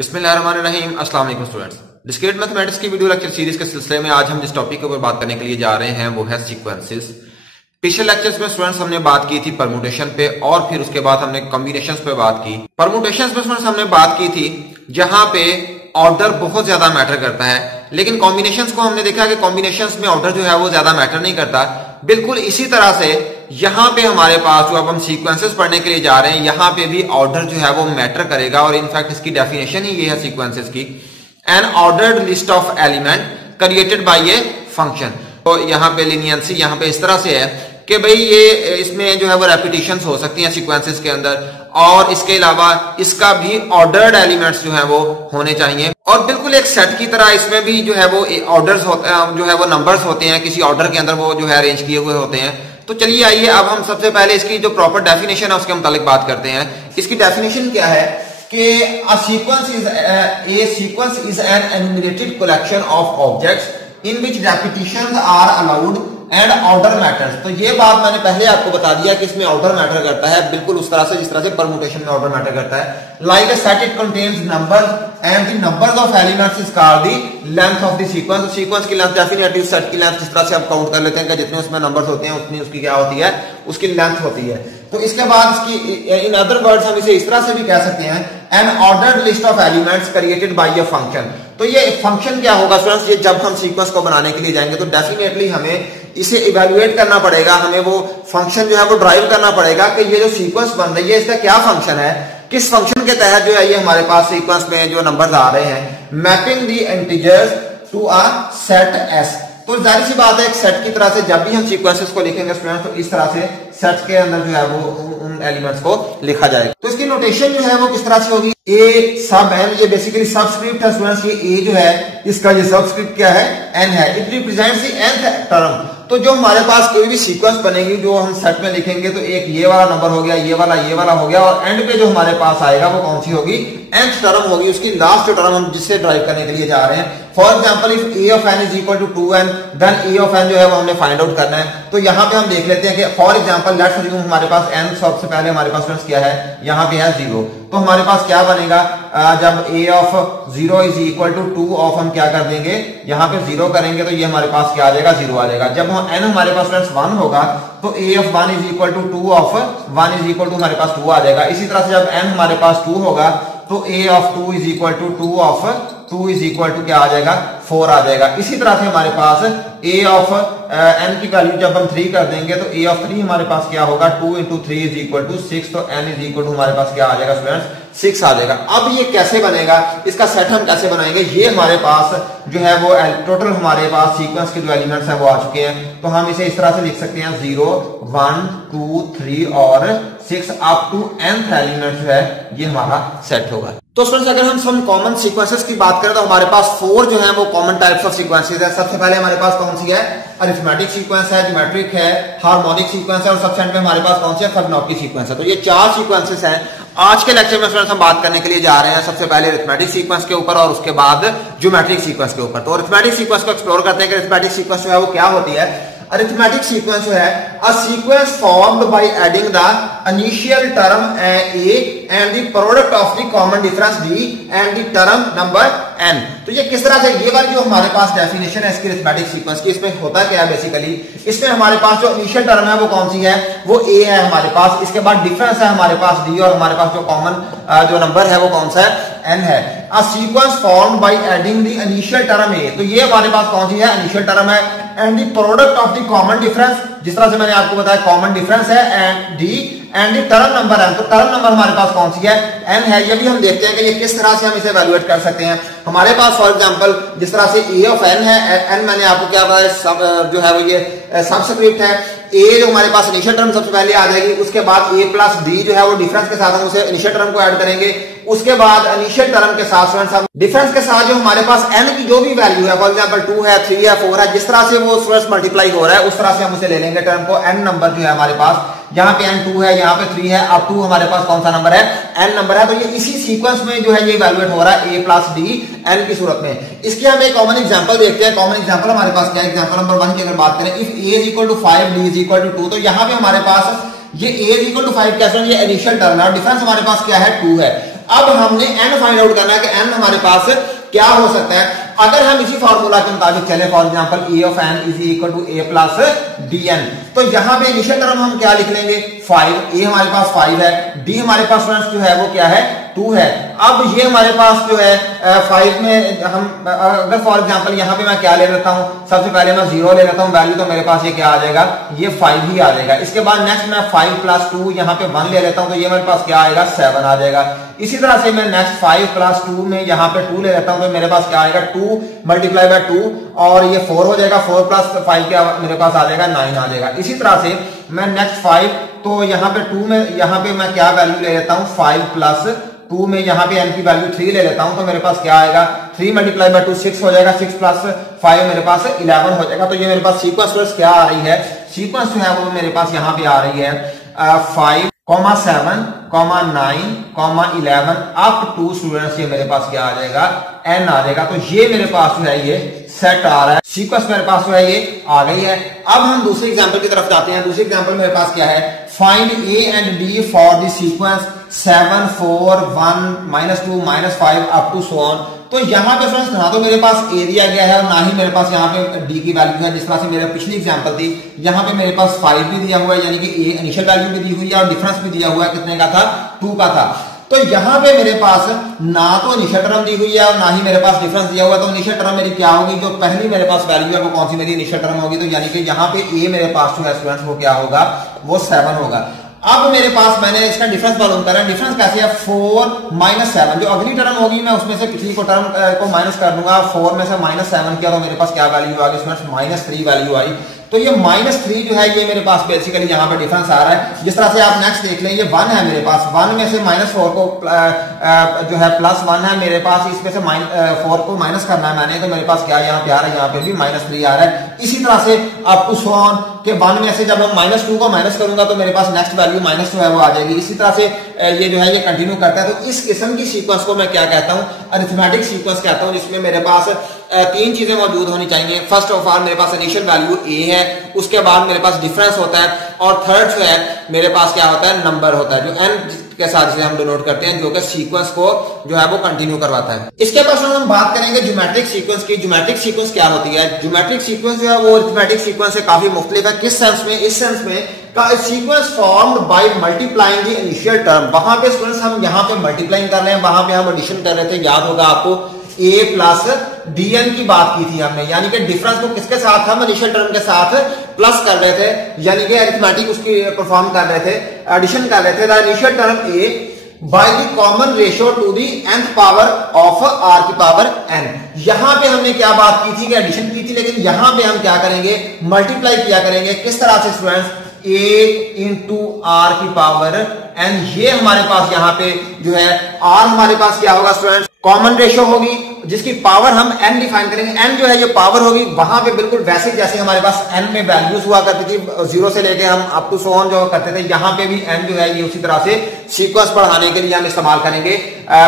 बिस्मिल्लाहिर्रहमानिर्रहीम। अस्सलाम वालेकुम स्टूडेंट्स। डिस्क्रीट मैथमेटिक्स की वीडियो लेक्चर सीरीज के सिलसिले में आज हम जिस टॉपिक के ऊपर बात करने के लिए जा रहे हैं वो है सीक्वेंसेस। पिछले लेक्चर्स में स्टूडेंट्स हमने बात की थी परमुटेशन पे और फिर उसके बाद हमने कॉम्बिनेशंस पे बात की। परमुटेशंस में स्टूडेंट्स हमने बात की थी जहां पे ऑर्डर बहुत ज्यादा मैटर करता है, लेकिन कॉम्बिनेशंस को हमने देखा कि कॉम्बिनेशंस में ऑर्डर जो है वो ज्यादा मैटर नहीं करता। बिल्कुल इसी तरह से यहां पे हमारे पास जो अब हम सीक्वेंसेस पढ़ने के लिए जा रहे हैं यहां पे भी ऑर्डर जो है वो मैटर करेगा और इनफैक्ट इसकी डेफिनेशन ही ये है सीक्वेंसेस की, N ordered list of element created by a function. तो यहां पे लीनियंसी यहां पे इस तरह से है कि भाई ये इसमें जो है वो रेपिटेशंस हो सकती हैं सीक्वेंसेस के अंदर, और इसके अलावा इसका भी ऑर्डर्ड एलिमेंट्स जो है वो होने चाहिए और बिल्कुल एक सेट की तरह इसमें भी जो है वो ऑर्डर्स होते हैं, जो है वो नंबर्स होते हैं किसी ऑर्डर के अंदर वो जो है अरेंज किए हुए होते हैं। तो चलिए आइए अब हम सबसे पहले इसकी जो प्रॉपर डेफिनेशन है उसके मुतालिक बात करते हैं। इसकी डेफिनेशन क्या है कि a sequence is an enumerated collection of objects in which repetitions are allowed and order matters। तो ये बात मैंने पहले आपको बता दिया कि इसमें ऑर्डर मैटर करता है, बिल्कुल उस तरह से जिस तरह से परमुटेशन में ऑर्डर मैटर करता है। Like a set it contains numbers and the numbers of elements is called the length of the sequence। Sequence की लेंथ डेफिनेटली सेट की लेंथ जिस तरह से आप काउंट कर लेते हैं कि जितने उसमें नंबर्स होते हैं उतनी उसकी क्या होती है, उसकी लेंथ होती है। तो इसके बाद इसकी इन अदर वर्ड्स हम इसे इस तरह से भी कह सकते हैं N ordered list of elements created by a function. तो ये फंक्शन क्या होगा स्टूडेंट्स, ये जब हम सीक्वेंस को बनाने के लिए जाएंगे तो डेफिनेटली हमें इसे इवेल्युएट करना पड़ेगा, हमें वो फंक्शन जो है वो ड्राइव करना पड़ेगा कि ये जो सीक्वेंस बन रही है इसका क्या फंक्शन है, किस फंक्शन के तहत जो है ये हमारे पास सीक्वेंस में जो नंबर्स आ रहे हैं। Mapping the integers to a set S. तो जाहिर सी बात है एक सेट की तरह से जब भी हम सीक्वेंसेस को लिखेंगे स्टूडेंट्स तो इस तरह से सेट के अंदर जो है वो उन एलिमेंट्स को लिखा जाएगा। तो इसकी नोटेशन जो है वो किस तरह से होगी, ए सब एन, ये बेसिकली सबस्क्रिप्ट है स्टूडेंट्स। ये ए जो है इसका ये सबस्क्रिप्ट क्या है, एन है। It represents the nth term. तो जो हमारे पास कोई भी सीक्वेंस बनेगी जो हम सेट में लिखेंगे तो एक ये वाला नंबर हो गया, ये वाला हो गया, और एंड पे जो हमारे पास आएगा वो कौन सी होगी, nth टर्म होगी, उसकी लास्ट टर्म हम जिससे ड्राइव करने के लिए जा रहे हैं। For example if a of n is equal to 2n then a of n जो है वो हमने फाइंड आउट करना है। तो यहाँ पे हम देख लेते हैं कि फॉर एग्जांपल लेट्स अज्यूम हमारे पास n, सबसे पहले हमारे पास फ्रेंड्स क्या है, यहाँ पे है 0। तो हमारे पास क्या बनेगा, जब a of 0 is equal to 2 of हम क्या कर देंगे, यहाँ पे 0 करेंगे तो ये हमारे पास क्या आ जाएगा, 0 आ जाएगा। जब हम n हमारे पास फ्रेंड्स 1 होगा तो a of 1 is equal to 2 of 1 is equal to हमारे पास 2 आ जाएगा। इसी तरह से जब n हमारे पास 2 होगा तो a of 2 is equal to 2 of 2 is equal to क्या आ जाएगा, 4 आ जाएगा। इसी तरह से हमारे पास a ऑफ n की वैल्यू जब हम 3 कर देंगे तो a ऑफ 3 हमारे पास क्या होगा, 2 इंटू 3 इज इक्वल टू 6। तो n इज इक्वल टू हमारे पास क्या आ जाएगा स्टूडेंट्स, 6 आ जाएगा। अब ये कैसे बनेगा, इसका सेट हम कैसे बनाएंगे, ये हमारे पास जो है वो टोटल हमारे पास सीक्वेंस के जो एलिमेंट्स हैं वो आ चुके हैं। तो हम इसे इस तरह से लिख सकते हैं 0 1 2 3 और 6 अप टू nth एलिमेंट जो है ये हमारा सेट होगा। तो स्टूडेंट्स अगर हम सम कॉमन सीक्वेंसेस की बात करें तो हमारे पास 4 जो है वो कॉमन टाइप्स ऑफ सीक्वेंसेस है। सबसे पहले हमारे पास कौन सी है, अरिथमेटिक सीक्वेंस है, ज्योमेट्रिक है, हार्मोनिक सीक्वेंस है, और सबसे एंड में हमारे पास कौन सी है, फिबोनाची सीक्वेंस है। तो ये 4 सीक्वेंसेस हैं। आज के लेक्चर में स्टूडेंट्स हम बात करने के लिए जा रहे हैं सबसे पहले अरिथमेटिक सीक्वेंस के ऊपर और उसके बाद ज्योमेट्रिक सीक्वेंस के ऊपर। तो अरिथमेटिक सीक्वेंस को एक्सप्लोर करते हैं कि अरिथमेटिक सीक्वेंस जो है वो क्या होती है। अरिथमेटिक सीक्वेंस जो है a sequence formed by adding the initial term a and the product of the common difference d and the term number n। तो ये किस तरह से, ये वाली जो हमारे पास डेफिनेशन है इसकी अरिथमेटिक सीक्वेंस की, इसमें होता क्या है बेसिकली, इसमें हमारे पास जो इनिशियल टर्म है वो कौन सी है, वो a है हमारे पास, इसके बाद डिफरेंस है हमारे पास d और हमारे पास जो कॉमन जो नंबर है वो कौन सा है, n है। A sequence formed by adding the initial term a, तो ये हमारे पास कौन सी है, इनिशियल टर्म है, and the product of the common difference, जिस तरह से मैंने आपको बताया कॉमन डिफरेंस है, and d and the term number n। तो टर्म नंबर हमारे पास कौन सी है, n है। ये भी हम देखते हैं कि ये किस तरह से हम इसे इवैल्यूएट कर सकते हैं। हमारे पास फॉर एग्जांपल जिस तरह से a ऑफ n है, n मैंने आपको क्या बताया जो है वो ये सबस्क्रिप्ट है। a जो हमारे पास इनिशियल टर्म सबसे पहले आ जाएगी, उसके बाद a प्लस d जो है वो डिफरेंस के साथ हम उसे इनिशियल टर्म को ऐड करेंगे, उसके बाद इनिशियल टर्म के साथ स्टूडेंट्स हम डिफरेंस के साथ जो हमारे पास n की जो भी वैल्यू है, फॉर एग्जांपल 2 है, 3 है, 4 है, जिस तरह से वो स्टूडेंट्स मल्टीप्लाई हो रहा है उस तरह से हम उसे ले लेंगे टर्म को। n नंबर जो है हमारे पास, यहाँ पे n 2 है, यहाँ पे 3 है, अब 2 हमारे पास कौन सा नंबर है, n नंबर है। तो ये इसी सीक्वेंस में जो है ये इवैल्यूएट हो रहा है a प्लस d n की सूरत में। इसकी हम एक कॉमन एग्जांपल देखते हैं। कॉमन एग्जांपल हमारे पास क्या है, एग्जांपल नंबर 1 की अगर बात करें, if a is equal to 5 d is equal to 2, तो यहाँ पे हमारे पास ये a इज इक्वल टू 5 कैसे, ये इनिशियल टर्म है और डिफरेंस हमारे पास क्या है, 2 है। अब हमने n फाइंड आउट करना है कि n हमारे पास क्या हो सकता है। अगर हम इसी फार्मूला के मुताबिक चले, for example a of n is equal to a plus dn, तो यहां पे इनिशियल टर्म हम क्या लिख लेंगे 5, a हमारे पास 5 है, d हमारे पास स्टूडेंट्स जो है वो क्या है 2 है। अब ये हमारे पास जो है 5 में हम अगर फॉर एग्जांपल यहां पे मैं क्या ले लेता हूं, सबसे पहले मैं 0 ले लेता हूं वैल्यू, तो मेरे पास ये क्या आ जाएगा, ये 5 ही आ जाएगा। इसके बाद नेक्स्ट मैं 5 प्लस 2 यहां पे 1 ले लेता हूं, तो ये मेरे पास क्या आएगा 7 आ जाएगा। इसी तरह से मैं नेक्स्ट 5 प्लस 2 में यहां पे 2 ले लेता हूं, तो मेरे पास क्या आएगा 2 मल्टीप्लाई बाय 2 और ये 4 हो जाएगा, 4 प्लस 5 क्या मेरे पास आ जाएगा 9 आ जाएगा। इसी तरह से मैं नेक्स्ट 5, तो यहां पे 2 में यहां पे मैं क्या वैल्यू ले लेता हूं 5 प्लस 2 में यहां पे n की वैल्यू 3 ले लेता हूं, तो मेरे पास क्या आएगा 3 मल्टीप्लाई बाय 2 6 हो जाएगा, 6 प्लस 5 मेरे पास 11 हो जाएगा। तो ये मेरे पास सीक्वेंस क्या आ रही है, सीक्वेंस जो है वो मेरे पास यहां पे आ रही है 5, 7, 9, 11 अप टू स्टूडेंट्स, ये मेरे पास क्या आ जाएगा n आ जाएगा। तो ये मेरे पास जो है ये सेट आ रहा है, सीक्वेंस मेरे पास जो है ये आ गई है। अब हम दूसरे एग्जांपल की तरफ जाते हैं। दूसरे एग्जांपल मेरे पास क्या है, find a and d for the sequence 7, 4, 1, -2, -5 up to so on. तो यहाँ पे फ्रेंड्स ना तो मेरे पास ए दिया गया है और ना ही मेरे पास यहाँ पे डी की वैल्यू है, जिस तरह से मेरे पिछली एग्जांपल थी। यहाँ पे मेरे पास 5 भी दिया हुआ है, यानी कि ए इनिशियल वैल्यू भी दी हुई है और डिफरेंस भी दिया हुआ है, कितने का था 2 का था। तो यहाँ पे मेरे पास ना तो इनिशियल टर्म दी हुई है और ना ही मेरे पास डिफरेंस दिया हुआ है। तो इनिशियल टर्म मेरी क्या होगी, जो पहली मेरे पास वैल्यू है वो कौन सी मेरी इनिशियल टर्म होगी, तो यानी कि यहाँ पे ए मेरे पास जो है स्टूडेंट्स वो क्या होगा, वो 7 होगा। अब मेरे पास मैंने इसका डिफरेंस मालूम करा, डिफरेंस कैसे है 4 - 7, जो अगली टर्म होगी मैं उसमें से पिछली को टर्म को माइनस कर दूंगा, 4 में से -7 किया तो मेरे पास क्या वैल्यू आ गई स्टूडेंट्स -3 वैल्यू आई। तो ये -3 जो है ये मेरे पास बेसिकली यहाँ पे डिफरेंस आ रहा है। जिस तरह से आप नेक्स्ट देख लें, ये 1 है मेरे पास, 1 में से -4 को जो है +1 है मेरे पास, इसमें से 4 को माइनस करना है मैंने, तो मेरे पास क्या यहाँ पे आ रहा है, यहाँ पे भी -3 आ रहा है। इसी तरह से अप टू सो ऑन के 1 में से जब हम -2 को माइनस करूंगा तो मेरे पास नेक्स्ट वैल्यू माइनस जो है वो आ जाएगी। इसी तरह से ये जो है ये कंटिन्यू करता है। तो इस किस्म की सीक्वेंस को मैं क्या कहता हूँ, अरिथमेटिक सीक्वेंस कहता हूँ, जिसमें मेरे पास 3 चीजें मौजूद होनी चाहिए। फर्स्ट ऑफ ऑल मेरे पास इनिशियल वैल्यू ए है, उसके बाद मेरे पास डिफरेंस होता है, और थर्ड जो है मेरे पास क्या होता है, नंबर होता है, जो n के साथ से हम डिनोट करते हैं, जो कि सीक्वेंस को जो है वो कंटिन्यू करवाता है। इसके बाद हम बात करेंगे ज्योमेट्रिक सीक्वेंस की। ज्योमेट्रिक सीक्वेंस क्या होती है, ज्योमेट्रिक सीक्वेंस जो है वो अरिथमेटिक सीक्वेंस से काफी मुख्तलिफ है। किस सेंस में, इस सेंस में का sequence formed by multiplying the initial term. वहां पे स्टूडेंट्स हम यहाँ पे मल्टीप्लाइंग कर रहे हैं, वहां पे हम एडिशन कर रहे थे, याद होगा आपको a प्लस dn की बात की थी हमने, यानी कि डिफरेंस को किसके साथ, हम इनिशियल टर्म के साथ प्लस कर रहे थे, यानी कि अरिथमेटिक उसकी परफॉर्म कर रहे थे, एडिशन कर रहे थे। The initial term a by the common ratio two the nth power of r की पावर n। यहां पे हमने क्या बात की थी कि एडिशन की थी, लेकिन यहां पे हम क्या करेंगे, मल्टीप्लाई किया करेंगे। किस तरह से स्टूडेंट्स, a इंटू r की पावर n। ये हमारे पास यहाँ पे जो है r हमारे पास क्या होगा स्टूडेंट्स, कॉमन रेशियो होगी, जिसकी पावर हम n डिफाइन करेंगे। n जो है ये पावर होगी, वहां पे बिल्कुल वैसे जैसे हमारे पास n में वैल्यूज हुआ करती थी, 0 से लेके हम अप टू सो ऑन जो करते थे, यहाँ पे भी n जो है ये उसी तरह से सीक्वेंस पढ़ाने के लिए हम इस्तेमाल करेंगे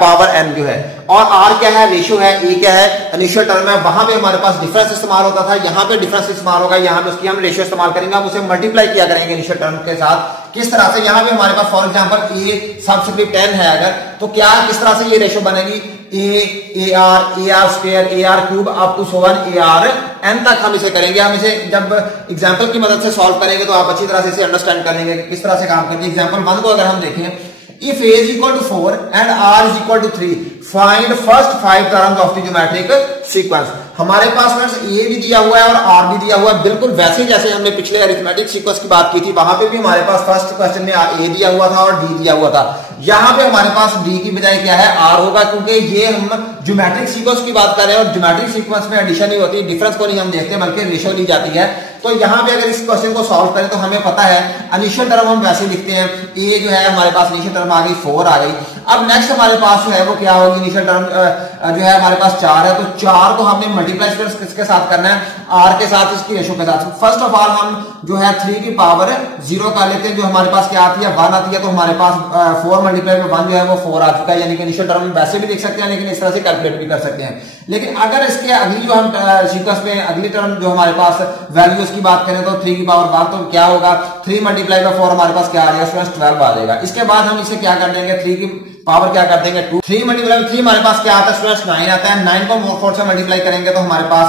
पावर n जो है। और r क्या है, रेशियो है, a क्या है, इनिशियल टर्म है, वहां पे हमारे पास डिफरेंस इस्तेमाल होता था, यहाँ पे डिफरेंस इस्तेमाल होगा, यहाँ पे उसकी हम रेशियो इस्तेमाल करेंगे, हम उसे मल्टीप्लाई किया करेंगे इनिशियल टर्म के साथ। किस तरह से, यहाँ पे हमारे पास फॉर एग्जांपल a सबस्क्रिप्ट 10 है अगर, तो क्या किस तरह से ये रेशियो बनेगी, ar square ar cube up to 7 ar n तक हम इसे करेंगे। हम इसे जब एग्जांपल की मदद से सॉल्व करेंगे तो आप अच्छी तरह से इसे अंडरस्टैंड कर लेंगे कि किस तरह से काम करते हैं। एग्जांपल 1 को अगर हम देखें, if a is equal to 4 and r is equal to 3 find first 5 terms of the geometric sequence। हमारे पास a भी दिया हुआ है और r भी दिया हुआ है, बिल्कुल वैसे जैसे हमने पिछले अरिथमेटिक सीक्वेंस की बात की थी, वहां पे भी हमारे पास फर्स्ट क्वेश्चन में a दिया हुआ था और d दिया हुआ था। यहाँ पे हमारे पास d की बजाय क्या है, r होगा, क्योंकि ये हम ज्योमेट्रिक सीक्वेंस की बात कर रहे हैं और ज्योमेट्रिक सीक्वेंस में एडिशन नहीं होती, डिफरेंस को नहीं हम देखते बल्कि रेशियो ली जाती है। तो यहाँ पे अगर इस क्वेश्चन को सॉल्व करें तो हमें पता है इनिशियल टर्म हम वैसे लिखते हैं, a जो है हमारे पास इनिशियल टर्म आ गई 4 आ गई। अब नेक्स्ट हमारे पास जो है वो क्या होगी, इनिशियल टर्म जो है हमारे पास 4 है, तो 4 को हमने मल्टीप्लाई किसके साथ करना है, r के साथ, इसकी रेशियो के साथ। फर्स्ट ऑफ ऑल हम जो है 3 की पावर 0 कर लेते हैं, जो हमारे पास क्या आती है 1 आती है, तो हमारे पास 4 मल्टीप्लाई में 1 जो है वो 4 आ चुका है, यानी कि इनिशियल टर्म वैसे भी लिख सकते हैं, लेकिन इस तरह से कैलकुलेट भी कर सकते हैं। लेकिन अगर इसके अगली जो हम सीक्वेंस में अगली टर्म जो हमारे पास वैल्यू उसकी बात करें तो 3 की पावर 1, तो क्या होगा 3 मल्टीप्लाई बाय 4 हमारे पास क्या आ जाएगा, 12 आ जाएगा। इसके बाद हम इसे क्या कर देंगे, पावर क्या कर देंगे 2, 3 मल्टीप्लाई 3 हमारे पास क्या आता है स्टूडेंट्स 9 आता है, 9 को 4 से मल्टीप्लाई करेंगे तो हमारे पास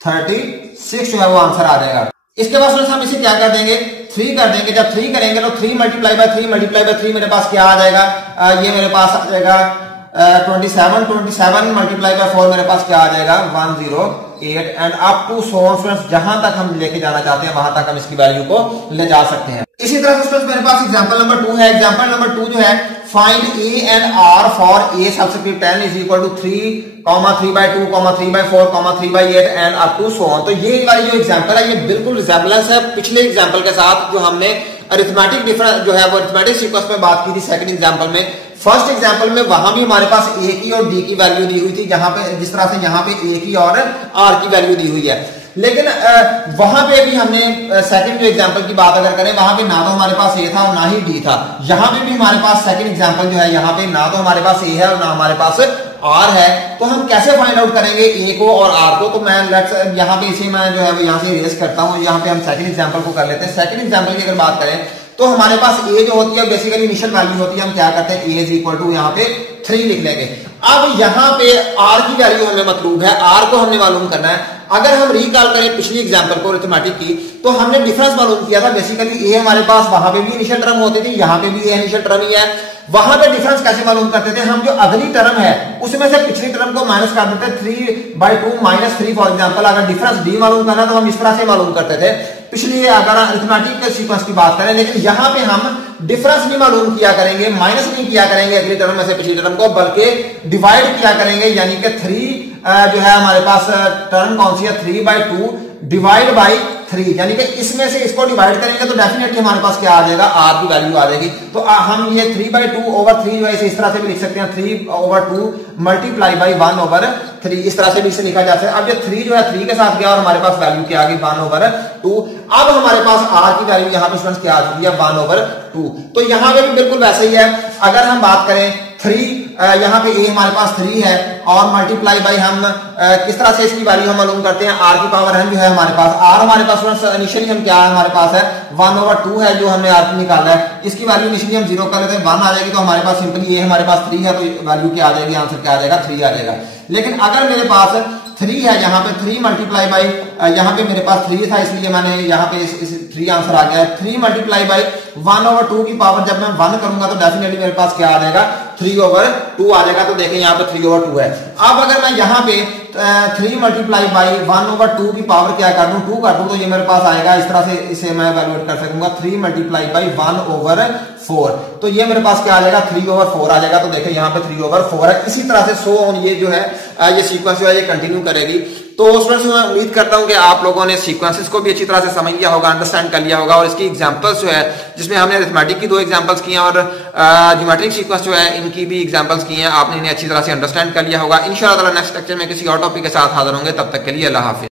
36 जो है वो आंसर आ जाएगा। इसके बाद हम इसे क्या कर देंगे 3 कर देंगे, जब 3 करेंगे तो 3 मल्टीप्लाई बाय 3 मेरे पास क्या आ जाएगा, ये मेरे पास आ जाएगा 27 मल्टीप्लाई बाय 4 मेरे पास क्या आ जाएगा 108 and up to so students जहां तक हम लेके जाना चाहते हैं वहां तक हम इसकी वैल्यू को ले जा सकते हैं। इसी तरह से स्टूडेंट्स मेरे पास एग्जांपल नंबर 2 है। एग्जांपल नंबर 2 जो है find a and r for a subscript 10 is equal to 3, 3/2, 3/4, 3/8 and up to so on. तो ये वाली जो एग्जांपल है ये बिल्कुल रिजेम्बलेंस है पिछले एग्जांपल के साथ जो हमने अरिथमेटिक डिफरेंस जो है वो अरिथमेटिक सीक्वेंस में बात की थी सेकंड एग्जांपल में। फर्स्ट एग्जांपल में वहां भी हमारे पास ए की और डी की वैल्यू दी हुई थी, जहां पे जिस तरह से यहां पे ए की और आर की वैल्यू दी हुई है, लेकिन वहां पे भी हमने सेकंड जो एग्जांपल की बात अगर करें वहां पे ना तो हमारे पास ए था और ना ही डी था। यहां पे भी हमारे पास सेकंड एग्जांपल जो है यहाँ पे ना तो हमारे पास ए है और ना हमारे पास आर है। तो हम कैसे फाइंड आउट करेंगे ए को और आर को, तो मैं यहाँ पे इसे मैं जो है वो यहाँ से इरेज करता हूँ। यहाँ पे हम सेकंड एग्जांपल को कर लेते हैं। सेकंड एग्जांपल की अगर बात करें तो हमारे पास ए जो होती है बेसिकली इनिशियल वैल्यू होती है, हम क्या करते हैं ए इज इक्वल टू यहाँ पे 3 लिख लेंगे। अब यहाँ पे आर की वैल्यू हमें मतलूब है, आर को हमने मालूम करना है। अगर हम रिकॉल करें पिछली एग्जांपल को अरिथमेटिक की तो हमने डिफरेंस मालूम किया था। बेसिकली ए हमारे पास वहां पे भी इनिशियल टर्म होती थी, यहाँ पे भी ए इनिशियल टर्म ही है। वहां पे डिफरेंस कैसे मालूम करते थे, हम जो अगली टर्म है उसमें से पिछली टर्म को माइनस कर देते 3/2 -3 फॉर एग्जांपल। अगर डिफरेंस डी मालूम करना तो हम इस तरह से मालूम करते थे पिछली अगर अरिथमेटिक के सीक्वेंस की बात करें। लेकिन यहाँ पे हम डिफरेंस नहीं मालूम किया करेंगे, माइनस नहीं किया करेंगे अगली टर्म में से पिछली टर्म को, बल्कि डिवाइड किया करेंगे। यानी कि 3 जो है हमारे पास टर्म कौन सी है 3/2 डिवाइड बाई 3, यानी कि इसमें से इसको डिवाइड करेंगे तो डेफिनेटली हमारे पास क्या आ जाएगा आर की वैल्यू आ जाएगी। तो हम ये 3/2/3 जो है इसे इस तरह से भी लिख सकते हैं 3/2 मल्टीप्लाई बाई 1/3, इस तरह से भी इसे लिखा जा सकता है। अब ये 3 जो है 3 के साथ गया और हमारे पास वैल्यू क्या आ गई 1/2। अब हमारे पास आर की वैल्यू यहाँ पे स्टूडेंट्स क्या आ चुकी है 1/2। तो यहाँ पे भी बिल्कुल वैसे ही है। अगर हम बात करें 3 यहाँ पे ए हमारे पास 3 है और मल्टीप्लाई बाई हम किस तरह से इसकी वैल्यू हम मालूम करते हैं, आर की पावर n जो है हमारे पास, आर हमारे पास इनिशियली हम क्या है हमारे पास है 1/2 है जो हमने आर की निकाला है। इसकी वैल्यू इनिशियली हम 0 कर लेते हैं 1 आ जाएगी, तो हमारे पास सिंपली ए हमारे पास 3 है तो वैल्यू क्या आ जाएगी, आंसर क्या आ जाएगा 3 आ जाएगा। लेकिन अगर मेरे पास 3 है यहाँ पे 3 मल्टीप्लाई बाई यहाँ पे मेरे पास 3 था इसलिए मैंने यहाँ पे इस 3 आंसर आ गया है। 3 मल्टीप्लाई बाई 1/2 की पावर जब मैं 1 करूंगा तो डेफिनेटली मेरे पास क्या आ जाएगा 3/2 आ जाएगा। तो देखें यहाँ पे 3/2 है। अब अगर मैं यहाँ पे 3 मल्टीप्लाई बाई 1/2 की पावर क्या कर दूं 2 कर दूं तो ये मेरे पास आएगा इस तरह से, इसे मैं इवैल्यूएट कर सकूंगा 3 मल्टीप्लाई बाई 1/4, तो ये मेरे पास क्या आ जाएगा 3/4 आ जाएगा। तो देखें यहाँ पे 3/4 है। इसी तरह से सो ऑन ये जो है ये सीक्वेंस जो है ये कंटिन्यू करेगी। तो स्टूडेंट्स मैं उम्मीद करता हूं कि आप लोगों ने सीक्वेंसेस को भी अच्छी तरह से समझ लिया होगा, अंडरस्टैंड कर लिया होगा, और इसकी एग्जांपल्स जो है जिसमें हमने अरिथमेटिक की 2 एग्जांपल्स की हैं और ज्योमेट्रिक सीक्वेंस जो है इनकी भी एग्जांपल्स की हैं, आपने इन्हें अच्छी तरह से अंडरस्टैंड कर लिया होगा। इंशाअल्लाह नेक्स्ट लेक्चर में किसी और टॉपिक के साथ हाजिर होंगे, तब तक के लिए अल्लाह हाफिज।